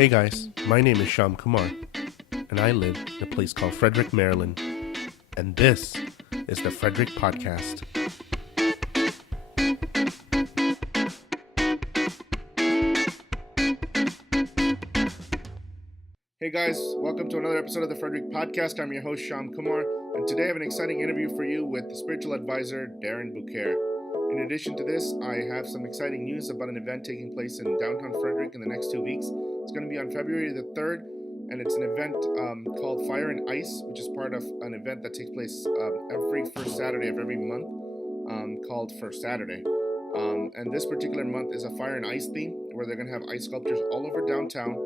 Hey guys, my name is Shyam Kumar, and I live in a place called Frederick, Maryland. And this is the Frederick Podcast. Hey guys, welcome to another episode of the Frederick Podcast. I'm your host, Shyam Kumar, and today I have an exciting interview for you with spiritual advisor Darren Bucare. In addition to this, I have some exciting news about an event taking place in downtown Frederick in the next 2 weeks. It's going to be on February the 3rd, and it's an event called Fire and Ice, which is part of an event that takes place every first Saturday of every month called First Saturday. And this particular month is a Fire and Ice theme where they're going to have ice sculptures all over downtown.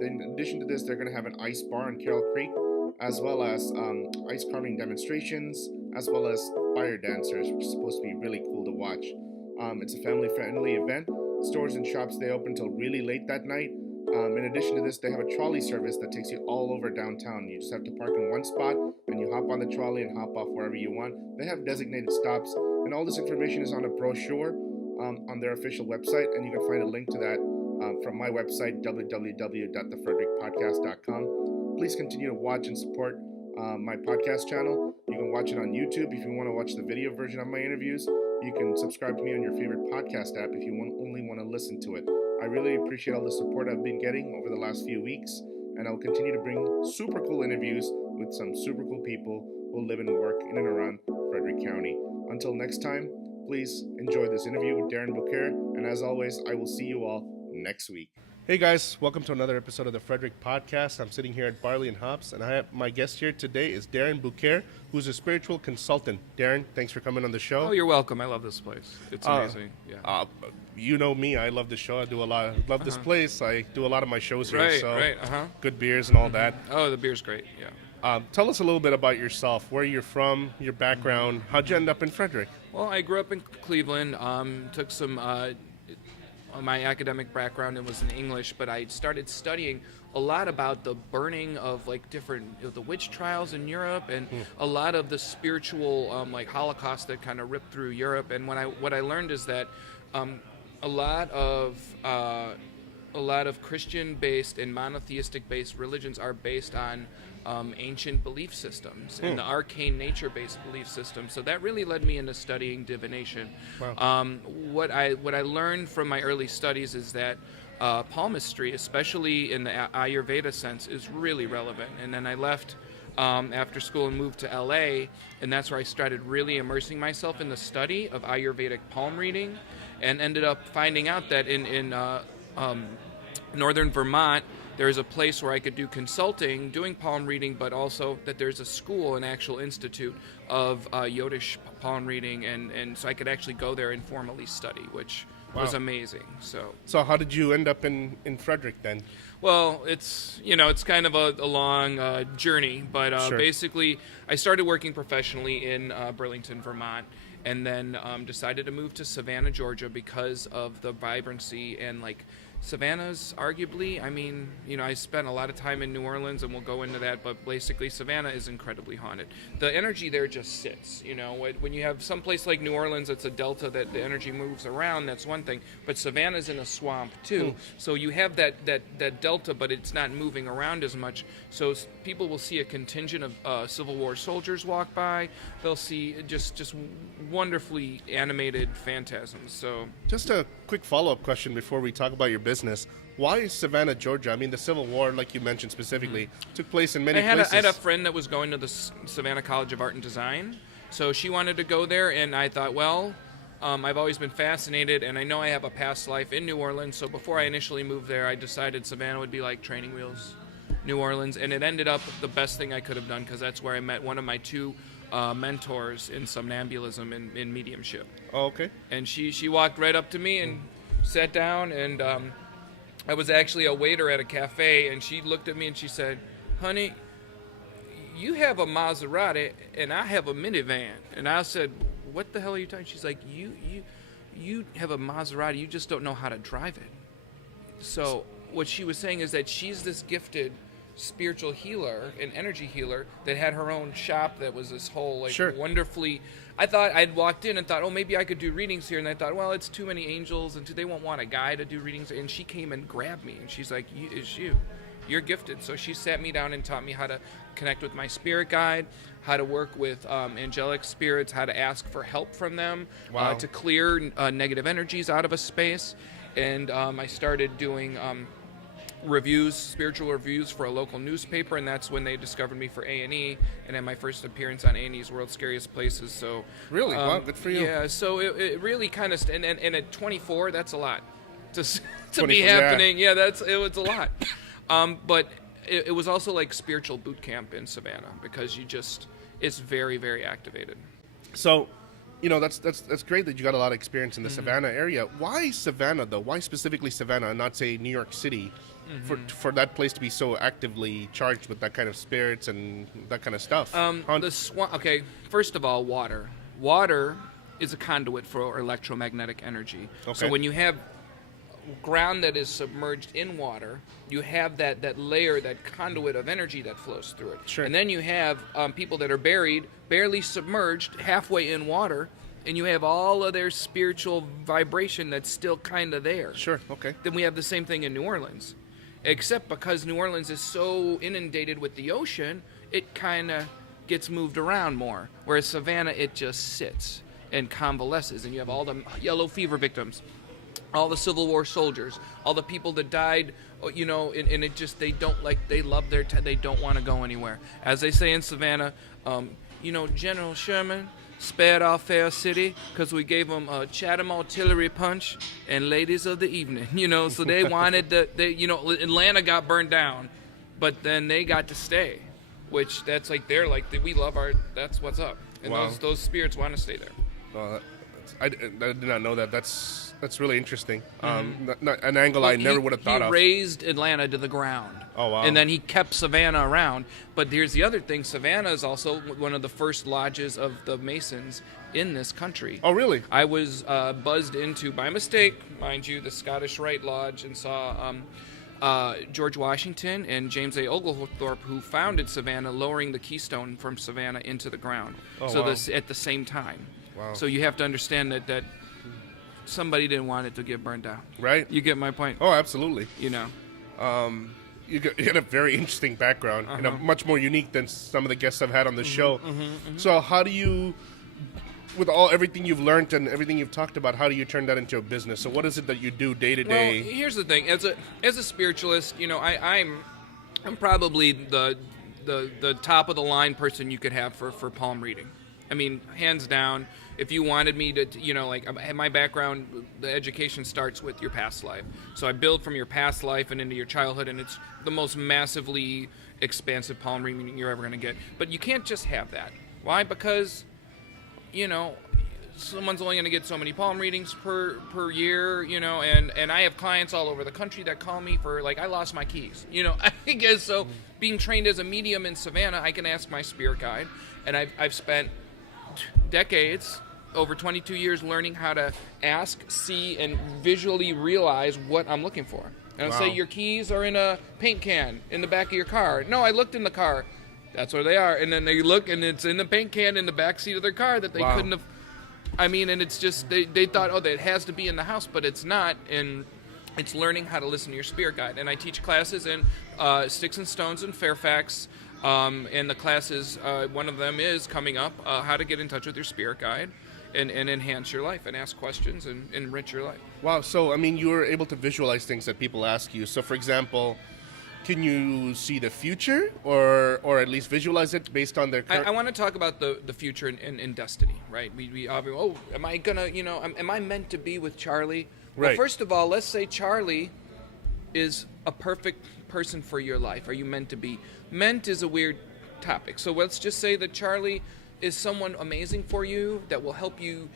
Then in addition to this, they're going to have an ice bar on Carroll Creek, as well as ice carving demonstrations, as well as fire dancers, which is supposed to be really cool to watch. It's a family-friendly event. Stores and shops, they open until really late that night. In addition to this, they have a trolley service that takes you all over downtown. You just have to park in one spot, and you hop on the trolley and hop off wherever you want. They have designated stops, and all this information is on a brochure on their official website, and you can find a link to that from my website, www.thefrederickpodcast.com. Please continue to watch and support my podcast channel. You can watch it on YouTube if you want to watch the video version of my interviews. You can subscribe to me on your favorite podcast app if you only want to listen to it. I really appreciate all the support I've been getting over the last few weeks, and I'll continue to bring super cool interviews with some super cool people who live and work in and around Frederick County. Until next time, please enjoy this interview with Darren Bucare, and as always, I will see you all next week. Hey guys, welcome to another episode of the Frederick Podcast. I'm sitting here at Barley and Hops, and I have my guest here today is Darren Bucare, who's a spiritual consultant. Darren, thanks for coming on the show. Oh, you're welcome. I love this place. It's amazing. Yeah. You know me. I love the show. I do a lot. Love this place. I do a lot of my shows here. Right. Good beers and all that. Oh, the beer's great. Yeah. Tell us a little bit about yourself, where you're from, your background. How'd you end up in Frederick? Well, I grew up in Cleveland. Took some. My academic background, it was in English, but I started studying a lot about the burning of different the witch trials in Europe, and a lot of the spiritual Holocaust that kind of ripped through Europe. And what I learned is that a lot of Christian-based and monotheistic-based religions are based on ancient belief systems and the arcane nature-based belief systems. So that really led me into studying divination. Wow. What I learned from my early studies is that palmistry, especially in the Ayurveda sense, is really relevant. And then I left after school and moved to LA, and that's where I started really immersing myself in the study of Ayurvedic palm reading, and ended up finding out that in northern Vermont, there's a place where I could do consulting, doing palm reading, but also that there's a school, an actual institute of Yodish palm reading, and so I could actually go there and formally study, which was amazing. So how did you end up in Frederick then? Well, it's kind of a long journey, but Sure. Basically I started working professionally in Burlington, Vermont, and then decided to move to Savannah, Georgia because of the vibrancy and Savannah's arguably, I spent a lot of time in New Orleans, and we'll go into that, but basically Savannah is incredibly haunted. The energy there just sits, when you have some place like New Orleans, it's a delta that the energy moves around, that's one thing, but Savannah's in a swamp too, so you have that delta, but it's not moving around as much, so people will see a contingent of Civil War soldiers walk by, they'll see just wonderfully animated phantasms. So just a quick follow-up question before we talk about your business. Why Savannah, Georgia? The Civil War, like you mentioned specifically, took place in many places. I had a friend that was going to the Savannah College of Art and Design, so she wanted to go there, and I thought, well, I've always been fascinated, and I know I have a past life in New Orleans, so before I initially moved there, I decided Savannah would be like training wheels, New Orleans, and it ended up the best thing I could have done, because that's where I met one of my two mentors in somnambulism and in mediumship. Oh, okay. And she walked right up to me and sat down, and I was actually a waiter at a cafe, and she looked at me and she said, "Honey, you have a Maserati and I have a minivan." And I said, "What the hell are you talking?" She's like, you have a Maserati, you just don't know how to drive it." So what she was saying is that she's this gifted spiritual healer, an energy healer that had her own shop that was this whole like Sure. wonderfully. I thought I'd walked in and thought, oh, maybe I could do readings here, and I thought, well, it's too many angels, and they won't want a guy to do readings. And she came and grabbed me, and she's like, "It's you. You're gifted." So she sat me down and taught me how to connect with my spirit guide, how to work with angelic spirits, how to ask for help from them, Wow. to clear negative energies out of a space. And I started doing spiritual reviews for a local newspaper, and that's when they discovered me for A&E, and had my first appearance on A&E's World's Scariest Places. So Really? Wow, good for you. Yeah, so it really kind of and at 24, that's a lot to 24, be yeah. happening. Yeah, it was a lot. But it was also like spiritual boot camp in Savannah, because it's very, very activated. So, that's great that you got a lot of experience in the Savannah area. Why Savannah, though? Why specifically Savannah and not, say, New York City, for that place to be so actively charged with that kind of spirits and that kind of stuff? Okay, first of all, water. Water is a conduit for electromagnetic energy. Okay. So when you have ground that is submerged in water, you have that layer, that conduit of energy that flows through it. Sure. And then you have people that are buried, barely submerged, halfway in water, and you have all of their spiritual vibration that's still kind of there. Sure, okay. Then we have the same thing in New Orleans. Except because New Orleans is so inundated with the ocean, it kind of gets moved around more. Whereas Savannah, it just sits and convalesces, and you have all the yellow fever victims, all the Civil War soldiers, all the people that died, and it just, they love they don't want to go anywhere. As they say in Savannah, General Sherman spared our fair city because we gave them a Chatham artillery punch and ladies of the evening, so they wanted Atlanta got burned down, but then they got to stay, which that's like, we love that's what's up. And Wow. those spirits want to stay there. Well, I did not know that. That's really interesting. Not an angle I never would have thought he of. razed Atlanta to the ground. Oh, wow. And then he kept Savannah around. But here's the other thing. Savannah is also one of the first lodges of the Masons in this country. Oh, really? I was buzzed into, by mistake, mind you, the Scottish Rite Lodge, and saw George Washington and James A. Oglethorpe, who founded Savannah, lowering the keystone from Savannah into the ground. Oh, so wow. this at the same time. Wow. So you have to understand that somebody didn't want it to get burned down. Right? You get my point? Oh, absolutely. You know. You got a very interesting background, much more unique than some of the guests I've had on the show. So how do you, with everything you've learned and everything you've talked about, how do you turn that into a business? So what is it that you do day to day? Well, here's the thing. As a spiritualist, I'm probably the top of the line person you could have for palm reading. I mean, hands down. If you wanted me to, my background, the education starts with your past life. So I build from your past life and into your childhood, and it's the most massively expansive palm reading you're ever going to get. But you can't just have that. Why? Because, someone's only going to get so many palm readings per year, and I have clients all over the country that call me for, I lost my keys. I guess so. Being trained as a medium in Savannah, I can ask my spirit guide, and I've spent decades, over 22 years, learning how to ask, see, and visually realize what I'm looking for. And I'll say, your keys are in a paint can in the back of your car. No, I looked in the car. That's where they are. And then they look, and it's in the paint can in the back seat of their car that they couldn't have. I mean, and it's just, they thought, that has to be in the house, but it's not. And it's learning how to listen to your spirit guide. And I teach classes in Sticks and Stones in Fairfax. And the classes, one of them is coming up, how to get in touch with your spirit guide and enhance your life and ask questions and enrich your life. Wow. So, you were able to visualize things that people ask you. So, for example, can you see the future or at least visualize it based on their current... I want to talk about the future and destiny, right? We am I going to, am I meant to be with Charlie? Well, Right. first of all, let's say Charlie is a perfect person for your life. Are you meant to be? Meant is a weird topic. So let's just say that Charlie is someone amazing for you that will help you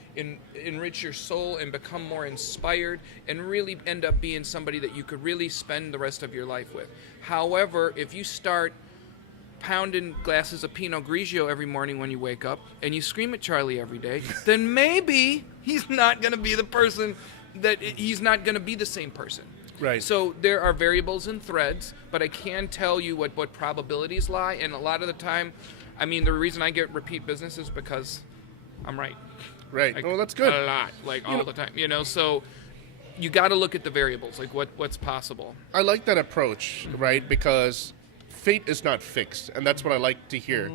enrich your soul and become more inspired and really end up being somebody that you could really spend the rest of your life with. However, if you start pounding glasses of Pinot Grigio every morning when you wake up and you scream at Charlie every day, then maybe he's not going to be the person he's not going to be the same person. Right. So there are variables and threads, but I can tell you what probabilities lie. And a lot of the time, I mean, the reason I get repeat business is because I'm right. Right. Like, Well, that's good. A lot, like all the time. So you got to look at the variables, like what's possible. I like that approach, right? Because fate is not fixed, and that's what I like to hear.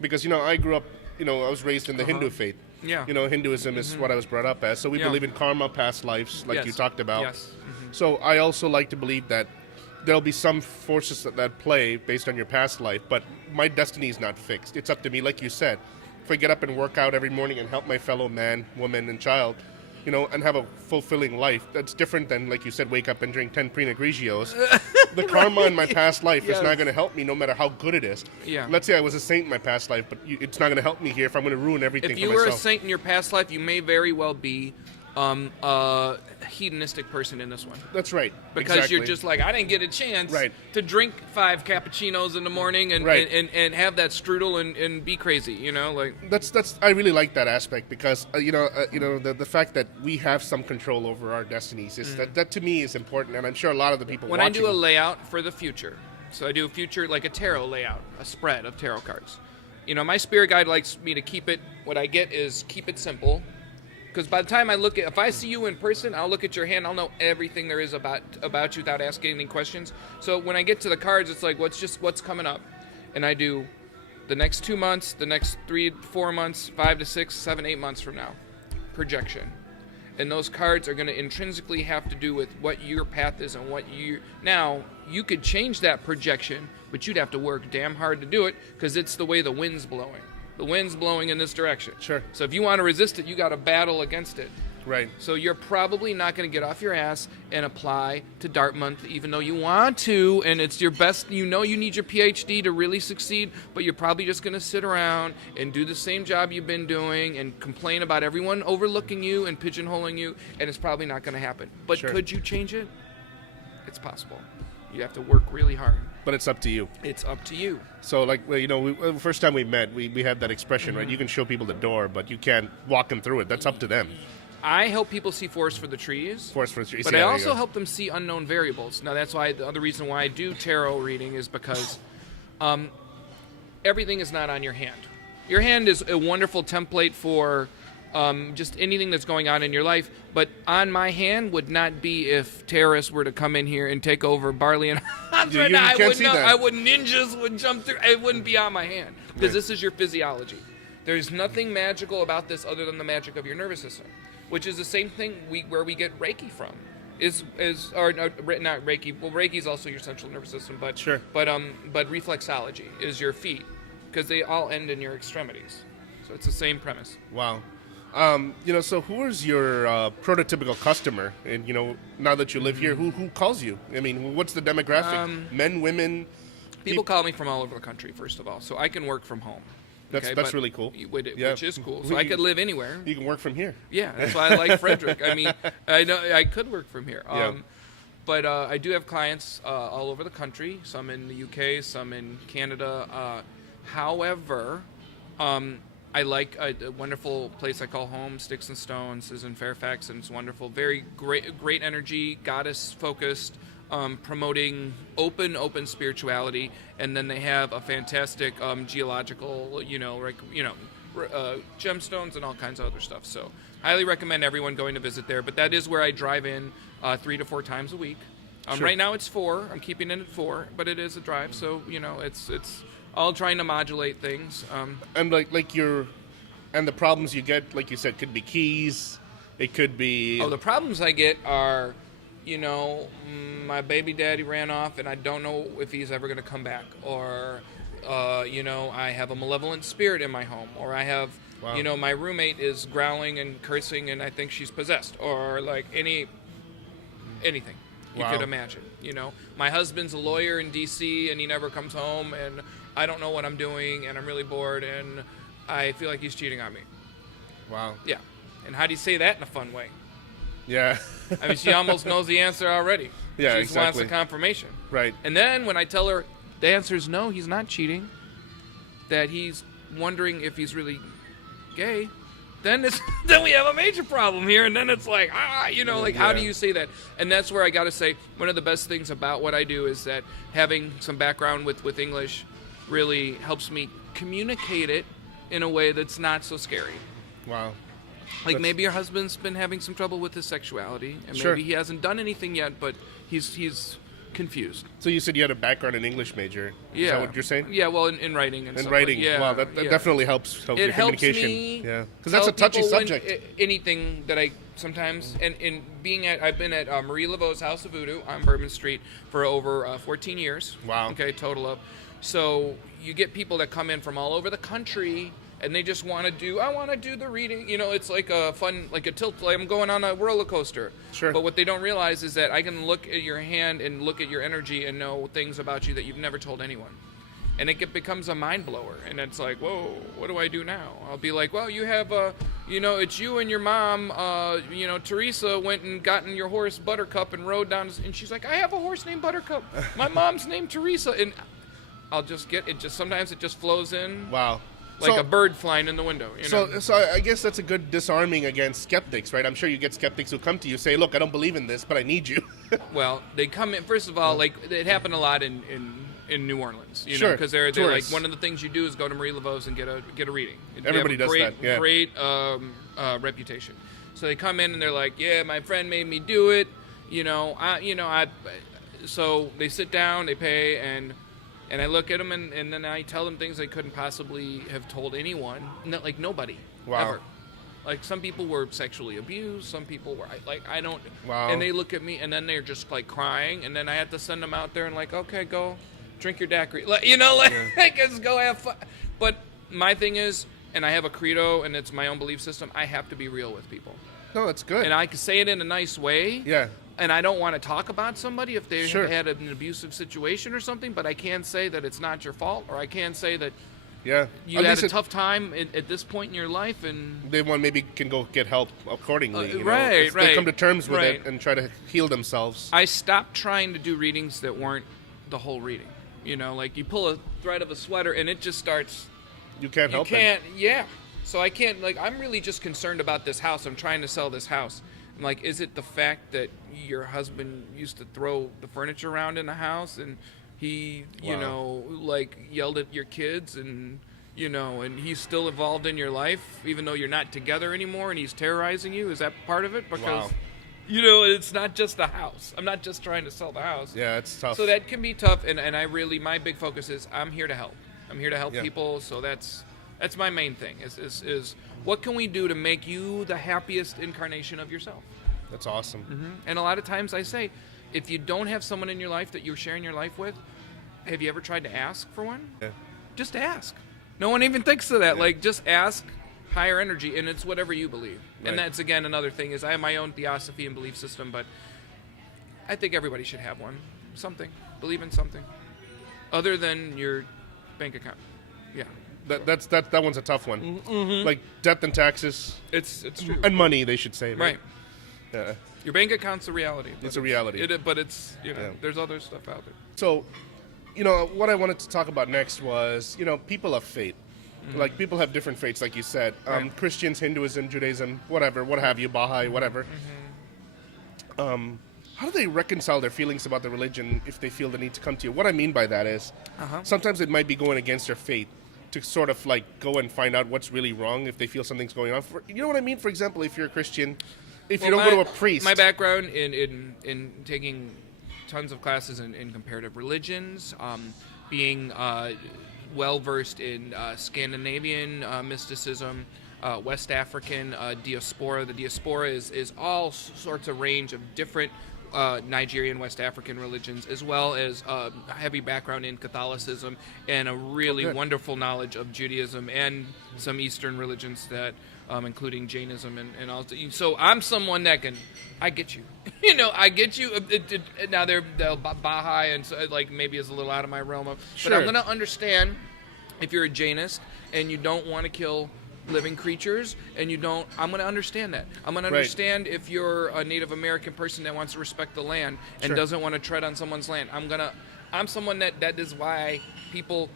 Because, I grew up, I was raised in the Hindu faith. Yeah. Hinduism is what I was brought up as. So we believe in karma, past lives, like you talked about. Yes. So I also like to believe that there'll be some forces that play based on your past life, but my destiny is not fixed. It's up to me, like you said. If I get up and work out every morning and help my fellow man, woman, and child, and have a fulfilling life, that's different than, like you said, wake up and drink 10 Pinot Grigios. The karma in my past life is not going to help me no matter how good it is. Yeah. Let's say I was a saint in my past life, but it's not going to help me here if I'm going to ruin everything for If you myself. were a saint in your past life, you may very well be a hedonistic person in this one. That's right. Because you're just like, I didn't get a chance to drink 5 cappuccinos in the morning and have that strudel and be crazy, like that's I really like that aspect because the fact that we have some control over our destinies is that to me is important, and I'm sure a lot of the people when watching, I do a layout for the future. So I do a future, like a tarot layout, a spread of tarot cards. My spirit guide likes me to keep it simple. Because by the time if I see you in person, I'll look at your hand, I'll know everything there is about you without asking any questions. So when I get to the cards, it's like, what's coming up? And I do the next 2 months, the next 3, 4 months, 5 to 6, 7, 8 months from now. Projection. And those cards are going to intrinsically have to do with what your path is and now, you could change that projection, but you'd have to work damn hard to do it because it's the way the wind's blowing. The wind's blowing in this direction. Sure. So if you want to resist it, you got to battle against it. Right. So you're probably not going to get off your ass and apply to Dartmouth, even though you want to, and it's your best. You need your PhD to really succeed, but you're probably just going to sit around and do the same job you've been doing and complain about everyone overlooking you and pigeonholing you, and it's probably not going to happen. But could you change it? It's possible. You have to work really hard. But it's up to you. It's up to you. So, first time we met, we had that expression, right? You can show people the door, but you can't walk them through it. That's up to them. I help people see forest for the trees. Forest for the trees. But I also help them see unknown variables. Now, that's why the other reason why I do tarot reading is because everything is not on your hand. Your hand is a wonderful template for just anything that's going on in your life. But on my hand would not be if terrorists were to come in here and take over Barley and Hans right now. Ninjas would jump through. It wouldn't be on my hand because this is your physiology. There's nothing magical about this other than the magic of your nervous system, which is the same thing where we get Reiki from. Not Reiki. Well, Reiki is also your central nervous system, but but reflexology is your feet because they all end in your extremities. So it's the same premise. Wow. So who is your prototypical customer? And, now that you live here, who calls you? I mean, what's the demographic? Men, women? People call me from all over the country, first of all, so I can work from home. That's really cool. Which is cool. So I could live anywhere. You can work from here. Yeah, that's why I like Frederick. I mean, I know I could work from here. But I do have clients all over the country, some in the UK, some in Canada. However, I like a wonderful place I call home, Sticks and Stones, is in Fairfax, and it's wonderful. Very great energy, goddess-focused, promoting open spirituality, and then they have a fantastic geological, gemstones and all kinds of other stuff. So highly recommend everyone going to visit there. But that is where I drive in 3 to 4 times a week. Right now it's 4. I'm keeping it at 4, but it is a drive, so it's all trying to modulate things. And and the problems you get, like you said, could be keys. It could be. Oh, the problems I get are, my baby daddy ran off, and I don't know if he's ever going to come back, or, I have a malevolent spirit in my home, or I have, my roommate is growling and cursing, and I think she's possessed, or like anything you could imagine. My husband's a lawyer in D.C. and he never comes home, and I don't know what I'm doing, and I'm really bored, and I feel like he's cheating on me. Wow. Yeah. And how do you say that in a fun way? Yeah. I mean, she almost knows the answer already. Yeah, she just wants the confirmation. Right. And then when I tell her the answer is no, he's not cheating, that he's wondering if he's really gay, then we have a major problem here, and then it's like, how do you say that? And that's where I got to say, one of the best things about what I do is that having some background with English really helps me communicate it in a way that's not so scary. Wow. Like maybe your husband's been having some trouble with his sexuality, and maybe he hasn't done anything yet, but he's confused. So you said you had a background in English major. Yeah. Is that what you're saying? Yeah, well, in writing and stuff. In writing. Yeah, wow, that definitely helps it your helps communication. Me because that's a touchy subject. Anything that I sometimes, and I've been at Marie Laveau's House of Voodoo on Bourbon Street for over 14 years. Wow. Okay, total of. So you get people that come in from all over the country, and they just want to do the reading. It's like a fun, like a tilt, like I'm going on a roller coaster. Sure. But what they don't realize is that I can look at your hand and look at your energy and know things about you that you've never told anyone. And it becomes a mind blower. And it's like, whoa, what do I do now? I'll be like, well, you have it's you and your mom, Teresa went and gotten your horse Buttercup and rode down. And she's like, I have a horse named Buttercup. My mom's named Teresa. And I'll just get it. Sometimes it just flows in. Wow. Like a bird flying in the window. So I guess that's a good disarming against skeptics, right? I'm sure you get skeptics who come to you say, look, I don't believe in this, but I need you. Well, they come in, first of all, like it happened a lot in New Orleans, because they're like, one of the things you do is go to Marie Laveau's and get a reading. Everybody does that, yeah. Great reputation. So they come in and they're like, yeah, my friend made me do it, so they sit down, they pay, and I look at them, and then I tell them things they couldn't possibly have told anyone. Like nobody. Wow. Ever. Like some people were sexually abused. Some people were I don't. Wow. And they look at me, and then they're just like crying, and then I have to send them out there and like, okay, go drink your daiquiri. Just go have fun. But my thing is, and I have a credo, and it's my own belief system. I have to be real with people. No, that's good. And I can say it in a nice way. Yeah. And I don't want to talk about somebody if they have had an abusive situation or something, but I can say that it's not your fault, or I can say that you had a tough time at this point in your life, and they maybe can go get help accordingly. Right. They come to terms with it and try to heal themselves. I stopped trying to do readings that weren't the whole reading. Like you pull a thread of a sweater and it just starts. You can't help it. Yeah. So I can't, I'm really just concerned about this house. I'm trying to sell this house. I'm like, is it the fact that your husband used to throw the furniture around in the house and he, yelled at your kids and, and he's still involved in your life even though you're not together anymore and he's terrorizing you? Is that part of it? Because, it's not just the house. I'm not just trying to sell the house. Yeah, it's tough. So that can be tough. And I really, my big focus is I'm here to help. I'm here to help people. So that's my main thing is what can we do to make you the happiest incarnation of yourself? That's awesome. Mm-hmm. And a lot of times I say, if you don't have someone in your life that you're sharing your life with, have you ever tried to ask for one? Yeah. Just ask. No one even thinks of that. Yeah. Just ask higher energy, and it's whatever you believe. Right. And that's, again, another thing is I have my own theosophy and belief system, but I think everybody should have one. Something. Believe in something. Other than your bank account. Yeah. That one's a tough one. Mm-hmm. Like death and taxes. It's true. And money, they should say. Right. Yeah. Your bank account's a reality. It's a reality. But it's, there's other stuff out there. So, what I wanted to talk about next was, people of faith. Mm-hmm. Like, people have different faiths, like you said. Right. Christians, Hinduism, Judaism, whatever, what have you, Baha'i, whatever. Mm-hmm. How do they reconcile their feelings about the religion if they feel the need to come to you? What I mean by that is, sometimes it might be going against their faith to sort of, go and find out what's really wrong if they feel something's going on. You know what I mean? For example, if you're a Christian, if you don't go to a priest. My background in taking tons of classes in comparative religions, being well-versed in Scandinavian mysticism, West African diaspora. The diaspora is all sorts of range of different Nigerian West African religions, as well as a heavy background in Catholicism and a really wonderful knowledge of Judaism and some Eastern religions that, including Jainism and all. So I'm someone that I get you. I get you. Now they're Baha'i and so, maybe is a little out of my realm of. But I'm going to understand if you're a Jainist and you don't want to kill living creatures, and I'm going to understand that. I'm going to understand if you're a Native American person that wants to respect the land and doesn't want to tread on someone's land. I'm someone that is why people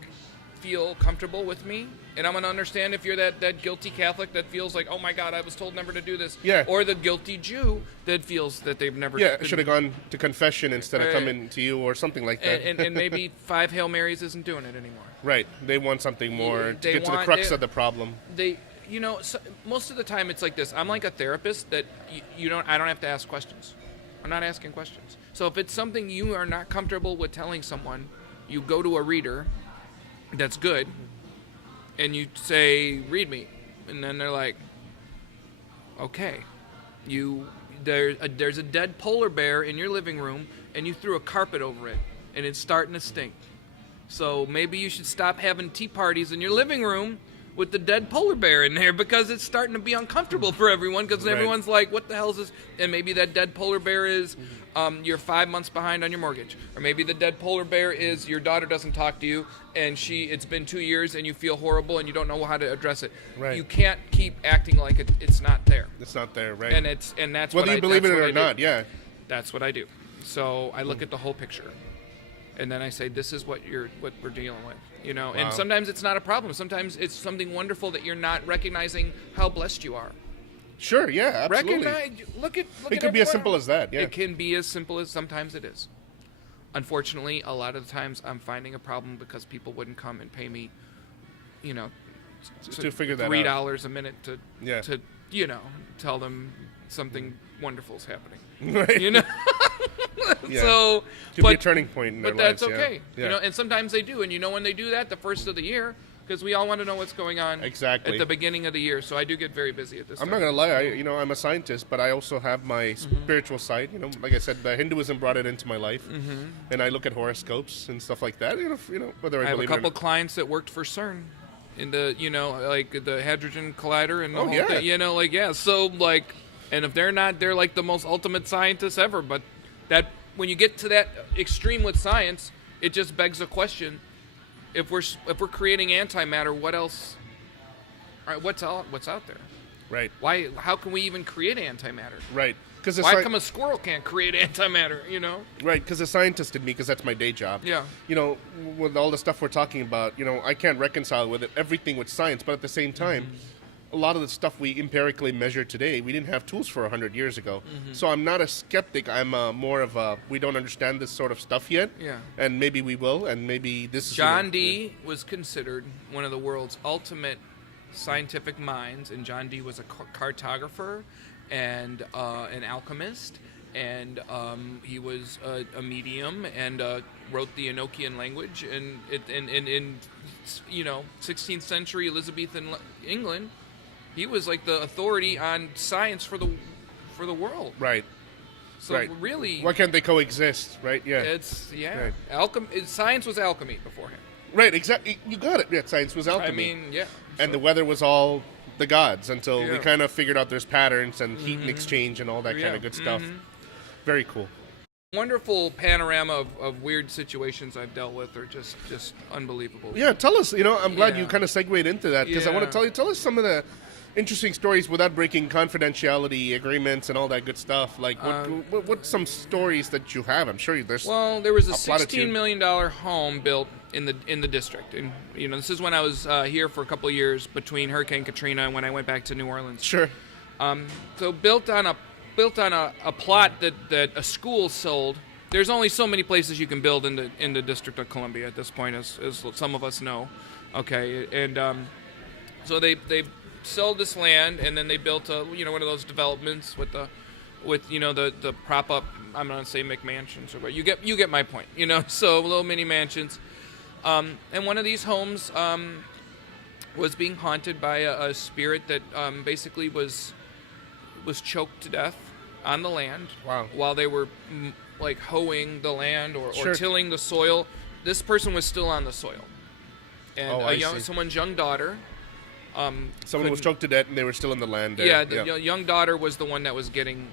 feel comfortable with me, and I'm going to understand if you're that guilty Catholic that feels like, oh my God, I was told never to do this. Yeah. Or the guilty Jew that feels that they've never. Yeah, should have gone to confession instead of coming to you or something like that. And maybe 5 Hail Marys isn't doing it anymore. Right. They want something more to get to the crux of the problem. So most of the time it's like this. I'm like a therapist that I don't have to ask questions. I'm not asking questions. So if it's something you are not comfortable with telling someone, you go to a reader that's good, and you say, read me. And then they're like, okay. There's a dead polar bear in your living room, and you threw a carpet over it, and it's starting to stink. So maybe you should stop having tea parties in your living room with the dead polar bear in there, because it's starting to be uncomfortable for everyone, because everyone's like, what the hell is this? And maybe that dead polar bear is you're 5 months behind on your mortgage. Or maybe the dead polar bear is your daughter doesn't talk to you, and it's been 2 years and you feel horrible and you don't know how to address it. Right. You can't keep acting like it's not there. It's not there, right. And that's whether what you believe it or not, do. yeah. That's what I do. So I look at the whole picture. And then I say, this is what we're dealing with, Wow. And sometimes it's not a problem. Sometimes it's something wonderful that you're not recognizing how blessed you are. Sure, yeah, absolutely. Look at it could be as simple as that, yeah. It can be as simple as sometimes it is. Unfortunately, a lot of the times I'm finding a problem because people wouldn't come and pay me, to figure that out. $3 a minute to tell them something wonderful's happening. Right. Yeah. So, could be a turning point in their lives. But that's okay. Yeah. And sometimes they do. And when they do that, the first of the year, because we all want to know what's going on exactly at the beginning of the year. So I do get very busy at this time. I'm not going to lie. I'm a scientist, but I also have my spiritual side. Like I said, the Hinduism brought it into my life. And I look at horoscopes and stuff like that. Whether I have a believe couple it or not. clients that worked for CERN in the, like the Hadron Collider and the whole thing. So, and if they're not, they're like the most ultimate scientists ever. But that when you get to that extreme with science, it just begs a question: if we're creating antimatter, what else? All right, what's out there? Right. Why? How can we even create antimatter? Right. Why come a squirrel can't create antimatter? Right. Because the scientist in me, because that's my day job. Yeah. With all the stuff we're talking about, I can't reconcile with everything with science, but at the same time. A lot of the stuff we empirically measure today, we didn't have tools for 100 years ago. So I'm not a skeptic. I'm more of a, we don't understand this sort of stuff yet. Yeah. And maybe we will, and maybe this is... John Dee was considered one of the world's ultimate scientific minds, and John Dee was a cartographer and an alchemist, and he was a medium, and wrote the Enochian language, and in 16th century Elizabethan England, he was like the authority on science for the world. Right. So right. really, why can't they coexist? Right. Yeah. It's Right. Science was alchemy beforehand. Right. Exactly. You got it. Yeah. Science was alchemy. I mean, yeah. And the weather was all the gods until we Yeah. kind of figured out there's patterns and heat and exchange and all that kind of good stuff. Very cool. Wonderful panorama of weird situations I've dealt with are just unbelievable. Yeah, tell us. I'm glad Yeah. you kind of segued into that, because I want to tell us some of the interesting stories without breaking confidentiality agreements and all that good stuff. Like, what some stories that you have? I'm sure there's. Well, there was a $16 million home built in the district, and this is when I was here for a couple of years between Hurricane Katrina and when I went back to New Orleans. Sure. So built on a plot that a school sold. There's only so many places you can build in the District of Columbia at this point, as some of us know. Okay, and so they sold this land, and then they built one of those developments with the prop up. I'm not gonna say McMansions, but you get my point. So little mini mansions, and one of these homes was being haunted by a spirit that basically was choked to death on the land. Wow. While they were hoeing the land or Sure. tilling the soil. This person was still on the soil, and someone's young daughter. Someone was choked to death and they were still in the land there. Yeah, the young daughter was the one that was getting,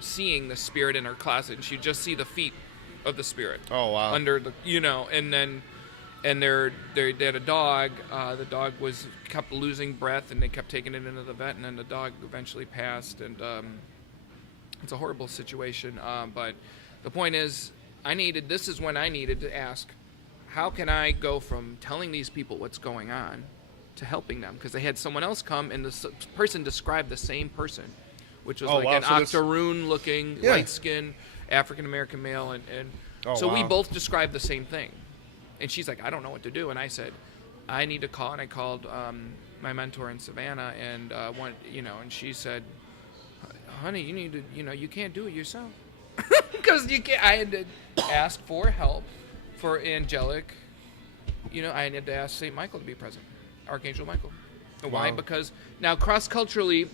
seeing the spirit in her closet, and she'd just see the feet of the spirit. Oh wow. Under the, and then, and they had a dog. The dog kept losing breath, and they kept taking it into the vet, and then the dog eventually passed, and it's a horrible situation. But the point is, this is when I needed to ask, how can I go from telling these people what's going on to helping them? Because they had someone else come, and the person described the same person, which was an octoroon-looking, light-skinned African-American male, and we both described the same thing. And she's like, I don't know what to do. And I said, I need to call. And I called my mentor in Savannah, and and she said, honey, you need to, you can't do it yourself. Because I had to ask for help for angelic, I had to ask St. Michael to be present, Archangel Michael. Why? Because now cross-culturally,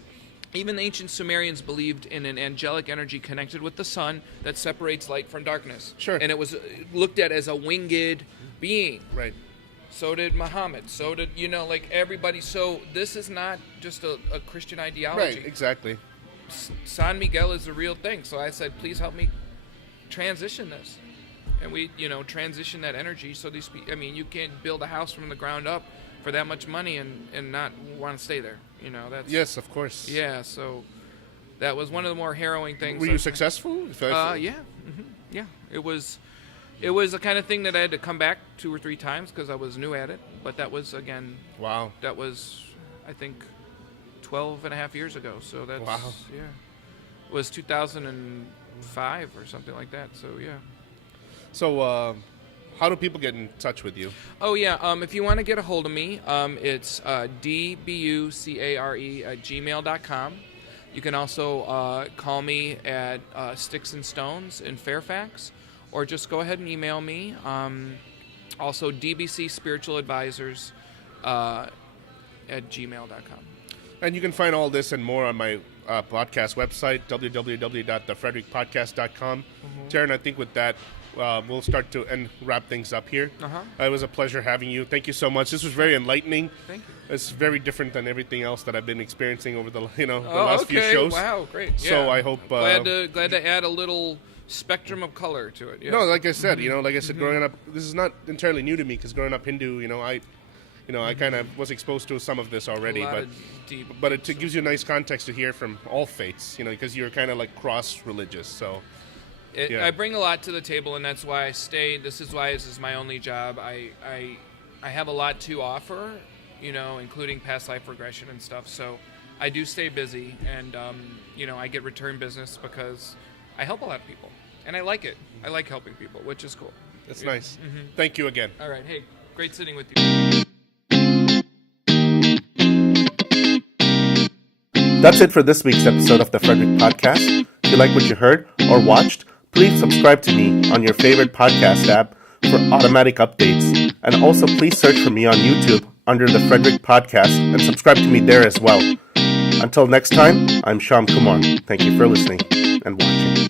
even the ancient Sumerians believed in an angelic energy connected with the sun that separates light from darkness. Sure. And it was looked at as a winged being. Right. So did Muhammad. So did, everybody. So this is not just a Christian ideology. Right, exactly. San Miguel is a real thing. So I said, please help me transition this. And we, transition that energy. So you can't build a house from the ground up for that much money and not want to stay there. That's... Yes, of course. Yeah, so that was one of the more harrowing things. Were you successful? Yeah. Mm-hmm. Yeah. It was the kind of thing that I had to come back 2 or 3 times because I was new at it. But that was, again... Wow. That was, I think, 12 and a half years ago. So that's... Wow. Yeah. It was 2005 or something like that. So, yeah. So, how do people get in touch with you? Oh, yeah. If you want to get a hold of me, it's dbucare@gmail.com. You can also call me at Sticks and Stones in Fairfax, or just go ahead and email me. Also, DBC Spiritual Advisors at gmail.com. And you can find all this and more on my podcast website, www.thefrederickpodcast.com. Mm-hmm. Darren, I think with that, we'll start to wrap things up here. It was a pleasure having you. Thank you so much. This was very enlightening. Thank you. It's very different than everything else that I've been experiencing over the last few shows. Wow, great. Yeah. So I hope glad to add a little spectrum of color to it. Yeah. No, like I said, growing up, this is not entirely new to me because growing up Hindu, I kind of was exposed to some of this already, but it gives you a nice context to hear from all faiths, because you're kind of like cross-religious, so. I bring a lot to the table, and that's why I stay. This is why this is my only job. I have a lot to offer, including past life regression and stuff. So I do stay busy, and I get return business because I help a lot of people, and I like it. I like helping people, which is cool. That's nice. Mm-hmm. Thank you again. All right. Hey, great sitting with you. That's it for this week's episode of the Frederick Podcast. If you like what you heard or watched, please subscribe to me on your favorite podcast app for automatic updates. And also please search for me on YouTube under the Frederick Podcast and subscribe to me there as well. Until next time, I'm Sham Kumar. Thank you for listening and watching.